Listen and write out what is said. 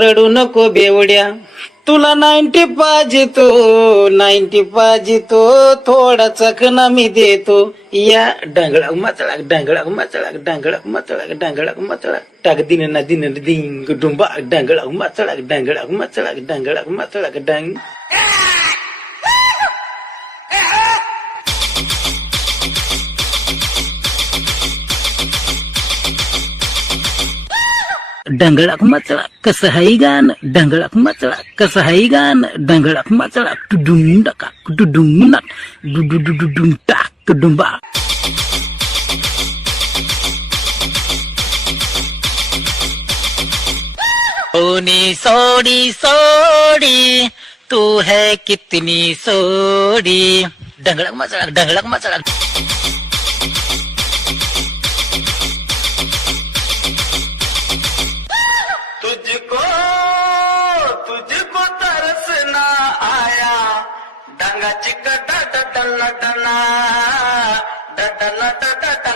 रडू नको बेवड्या, तुला 90 पाहिजे तो थोडा चकना मी देतो. या डांगळा मचळा डांगळा मचळा डांगळा मचळा डांगळा मचळा टाक दिन ना दिन दिंग डुंबा डांगळा मचळा डांगळा मचळा डांगळा मचळा डांग. डंगळाक मचळा कसं हाय गान, डंगळाक मचळा कसं हाय गान, डंगळाक मचळा टुडुम डका टुडुम नट डुडुडुडुम टाक डुंबा. सोनी सोडी सोडी तू है कितनी सोडी. डंगळाक मचळा डंगळाक मचळा. तुझको तरस ना आया डांगा चिका डा डा डा डा डा डा डा डा डा डा